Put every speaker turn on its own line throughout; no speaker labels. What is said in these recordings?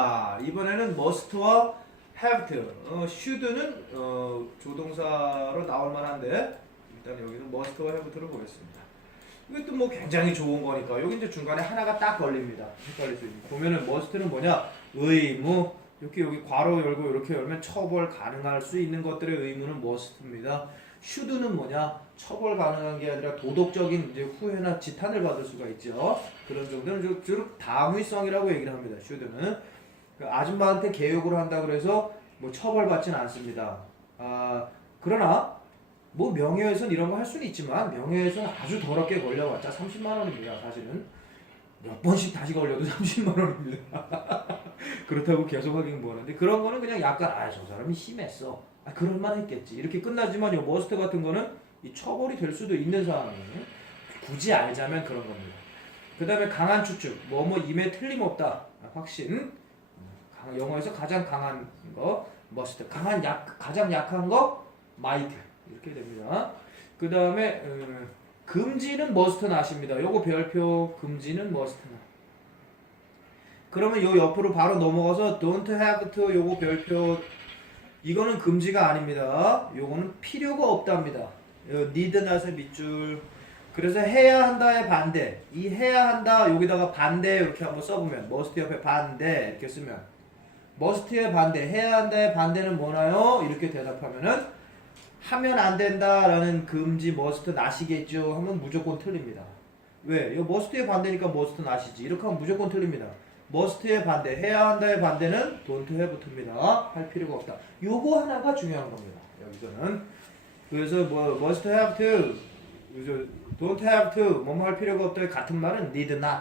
자, 이번에는 must와 have to. 어, should는 어, 조동사로 나올 만한데 일단 여기는 must와 have to를 보겠습니다. 이것도 뭐 굉장히 좋은 거니까 여기 이제 중간에 하나가 딱 걸립니다. 헷갈릴 수 있는. 보면은 must는 뭐냐? 의무. 이렇게 여기 괄호 열고 이렇게 열면 처벌 가능할 수 있는 것들의 의무는 must입니다. should는 뭐냐? 처벌 가능한 게 아니라 도덕적인 이제 후회나 지탄을 받을 수가 있죠. 그런 정도는 주- 주로 당위성이라고 얘기를 합니다. should는. 그 아줌마한테 개욕을 한다 그래서 뭐 처벌받지는 않습니다. 아 그러나 뭐 명예훼손 이런 거 할 수는 있지만 명예훼손 아주 더럽게 걸려봤자 30만 원입니다. 사실은 몇 번씩 다시 걸려도 30만 원입니다. 그렇다고 계속 하긴 뭐하는데 그런 거는 그냥 약간 아 저 사람이 심했어. 아 그럴만 했겠지. 이렇게 끝나지만 이 머스트 같은 거는 이 처벌이 될 수도 있는 상황이에요. 굳이 알자면 그런 겁니다. 그 다음에 강한 추측, 뭐뭐 임에 틀림없다, 아, 확신, 강- 영어에서 가장 강한 거 must 강한 약 가장 약한 거 might 이렇게 됩니다. 그 다음에 어, 금지는 must not입니다. 요거 별표 금지는 must not. 그러면 요 옆으로 바로 넘어가서 don't have to 요거 별표 이거는 금지가 아닙니다. 요거는 필요가 없답니다. 요 need not의 밑줄 그래서 해야 한다의 반대 이 해야 한다 여기다가 반대 이렇게 한번 써보면 must 옆에 반대 이렇게 쓰면 머스트의 반대, 해야 한다의 반대는 뭐나요? 이렇게 대답하면은 하면 안 된다라는 금지 머스트 나시겠죠? 하면 무조건 틀립니다. 왜? 이거 머스트의 반대니까 머스트 나시지. 이렇게 하면 무조건 틀립니다. 머스트의 반대, 해야 한다의 반대는 don't have입니다. 할 필요가 없다. 요거 하나가 중요한 겁니다. 여기서는 그래서 뭐 must have to, don't have to, 뭐뭐 할 필요가 없다의 같은 말은 need not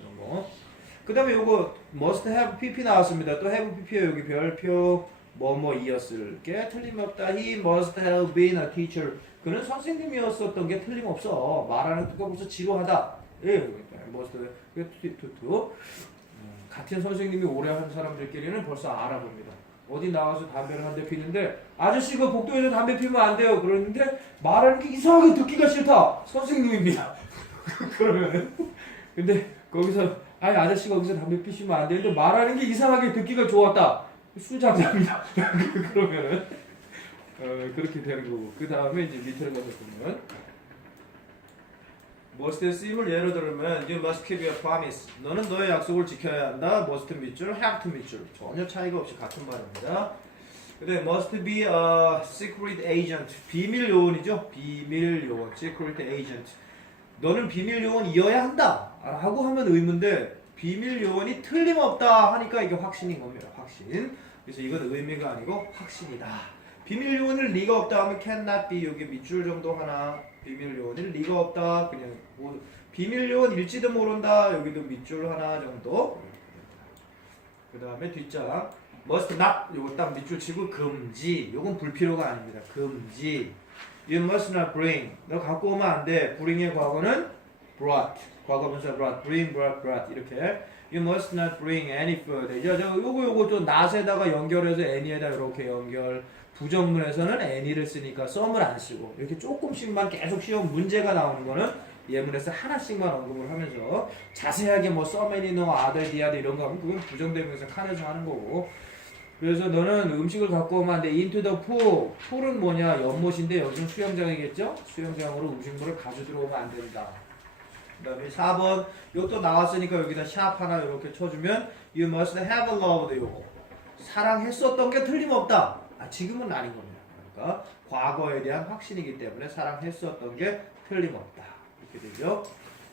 이런 거. 그 다음에 요거 must have pp 나왔습니다. 또 have pp에 여기 별표 뭐뭐이었을 게 틀림없다. He must have been a teacher. 그는 선생님이었었던 게 틀림없어. 말하는 뜻가 벌써 지루하다. 예, must have to. 음, 같은 선생님이 오래 한 사람들끼리는 벌써 알아봅니다. 어디 나가서 담배를 한 대 피는데 아저씨 그 복도에서 담배 피면 안 돼요. 그러는데 말하는 게 이상하게 듣기가 싫다. 선생님입니다. 그러면 근데 거기서 아니 아저씨가 거기서 담배 피시면 안 되는데 말하는 게 이상하게 듣기가 좋았다. 수장자입니다. 그러면은 어, 그렇게 되는 거고 그 다음에 이제 밑으로 가서 보면 must의 쓰임을 예로 들으면 you must keep your promise. 너는 너의 약속을 지켜야 한다. must 밑줄, have to 밑줄 전혀 차이가 없이 같은 말입니다. 근데 must be a secret agent 비밀 요원이죠. 비밀 요원 secret agent. 너는 비밀 요원이어야 한다. 라고 하면 의문인데 비밀 요원이 틀림없다 하니까 이게 확신인 겁니다. 확신. 그래서 이건 의미가 아니고 확신이다. 비밀 요원일 리가 없다 하면 cannot be. 여기 밑줄 정도 하나. 비밀 요원일 리가 없다. 그냥 뭐 비밀 요원일지도 모른다. 여기도 밑줄 하나 정도. 그 다음에 뒷장 must not. 요거 딱 밑줄 치고 금지. 요건 불필요가 아닙니다. 금지 You must not bring. 너 갖고 오면 안 돼. bring의 과거는 brought. 과거 분사 brought, bring, brought, brought 이렇게. You must not bring any food. 저, 저, 요거 요거 좀 not에다가 연결해서 any에다 이렇게 연결. 부정문에서는 any를 쓰니까 some을 안 쓰고 이렇게 조금씩만 계속 시험 문제가 나오는 거는 예문에서 하나씩만 언급을 하면서 자세하게 뭐 some, any, no, other, the, other 이런 거 하면 그건 부정대명사 칸에서 하는 거고 그래서 너는 음식을 갖고 오면 안 돼. into the pool. pool은 뭐냐? 연못인데 여기는 수영장이겠죠? 수영장으로 음식물을 가져 들어오면 안 된다. 그 다음에 4번. 이것도 나왔으니까 여기다 샵 하나 이렇게 쳐주면 you must have loved 요거. 사랑했었던 게 틀림없다. 아, 지금은 아닌 겁니다. 그러니까 과거에 대한 확신이기 때문에 사랑했었던 게 틀림없다. 이렇게 되죠.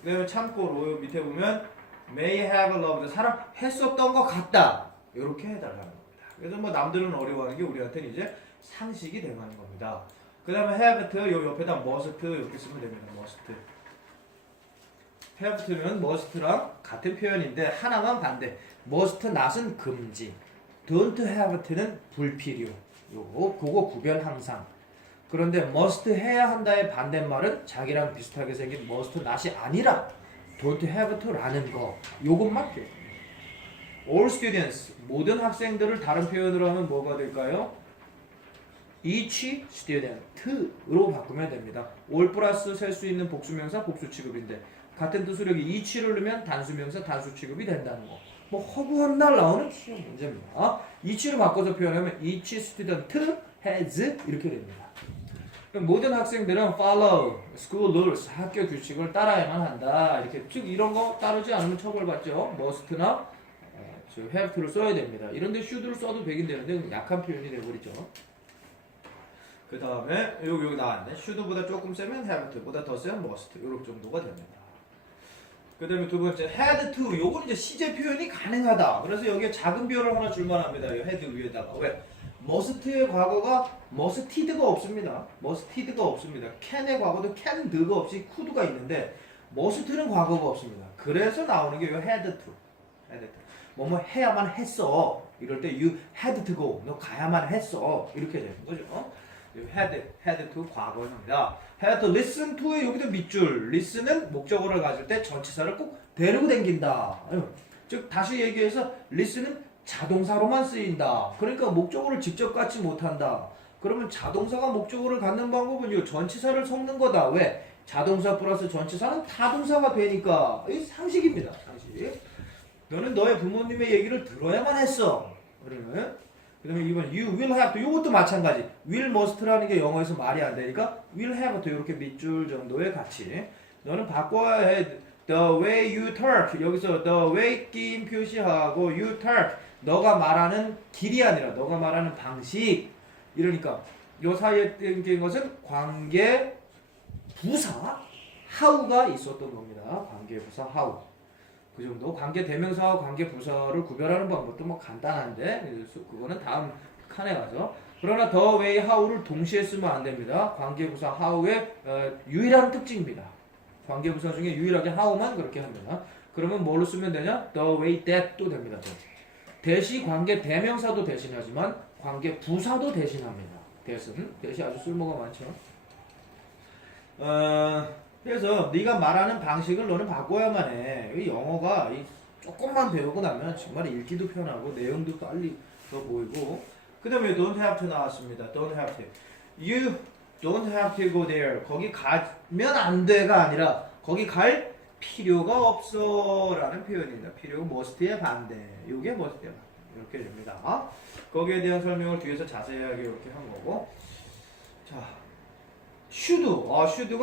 그 다음에 참고로 요 밑에 보면 may have loved. 사랑했었던 것 같다. 이렇게 해달라는 겁니다. 그래서 뭐 남들은 어려워하는 게 우리한테는 이제 상식이 돼가는 겁니다. 그 다음에 have to 요 옆에다 must 이렇게 쓰면 됩니다. must. have to는 must랑 같은 표현인데 하나만 반대. must not은 금지. don't have to는 불필요. 요거 그거 구별 항상. 그런데 must 해야 한다의 반대말은 자기랑 비슷하게 생긴 must not이 아니라 don't have to라는 거. 요것만 기억. All students 모든 학생들을 다른 표현으로 하면 뭐가 될까요? each student으로 바꾸면 됩니다. all 플러스 셀 수 있는 복수명사 복수 취급인데 같은 뜻으로 여기 each를 넣으면 단수명사 단수 취급이 된다는 거. 뭐 허구한 날 나오는 시험 문제입니다. each로 바꿔서 표현하면 each student has 이렇게 됩니다. 모든 학생들은 follow school rules 학교 규칙을 따라야만 한다. 이렇게 즉 이런 거 따르지 않으면 처벌받죠. must나 어, 저 have to를 써야 됩니다. 이런데 should를 써도 되긴 되는데 약한 표현이 되버리죠. 그 다음에 여기 여기 나왔네. should보다 조금 세면 have to보다 더 세면 must 이런 정도가 됩니다. 그 다음에 두 번째 had to 요건 이제 시제 표현이 가능하다. 그래서 여기에 작은 비어를 하나 줄만합니다. 이 had 위에다가 왜? must의 과거가 musted가 없습니다. musted가 없습니다. can의 과거도 caned가 없이 could가 있는데 must는 과거가 없습니다. 그래서 나오는 게이 had to. to. 뭐뭐 해야만 했어. 이럴 때 you had to go. 너 가야만 했어. 이렇게 되는 거죠. 이 had, had to 과거입니다. had to listen to에 여기도 밑줄. listen은 목적어를 가질 때 전치사를 꼭 데리고 댕긴다. 즉 다시 얘기해서 listen은 자동사로만 쓰인다. 그러니까 목적어를 직접 갖지 못한다. 그러면 자동사가 목적어를 갖는 방법은 이 전치사를 섞는 거다. 왜? 자동사 플러스 전치사는 타동사가 되니까 이 상식입니다. 상식. 너는 너의 부모님의 얘기를 들어야만 했어. 그러면 그다음에 이번 you will have to 이것도 마찬가지. will must라는 게 영어에서 말이 안 되니까 will have to 이렇게 밑줄 정도의 가치. 너는 바꿔야 해. The way you talk 여기서 the way 끼임 표시하고 you talk 너가 말하는 길이 아니라 너가 말하는 방식 이러니까 요 사이에 뜬 것은 관계 부사 how가 있었던 겁니다. 관계 부사 how 그 정도 관계 대명사와 관계 부사를 구별하는 방법도 뭐 간단한데 그거는 다음 칸에 가서 그러나 the way how를 동시에 쓰면 안 됩니다. 관계 부사 how의 어, 유일한 특징입니다. 관계 부사 중에 유일하게 how만 그렇게 합니다. 그러면 뭘로 쓰면 되냐? the way that도 됩니다. 또. 대시 관계 대명사도 대신하지만 관계 부사도 대신합니다. 대신 대시 아주 쓸모가 많죠. 어, 그래서 네가 말하는 방식을 너는 바꿔야만 해. 이 영어가 이 조금만 배우고 나면 정말 읽기도 편하고 내용도 빨리 더 보이고. 그 다음에 don't have to 나왔습니다. don't have to. You don't have to go there. 거기 가면 안 돼가 아니라 거기 갈 필요가 없어 라는 표현입니다. 필요 must의 반대. 이게 must의 반대. 이렇게 됩니다. 거기에 대한 설명을 뒤에서 자세하게 이렇게 한 거고. 자, should. 아, should가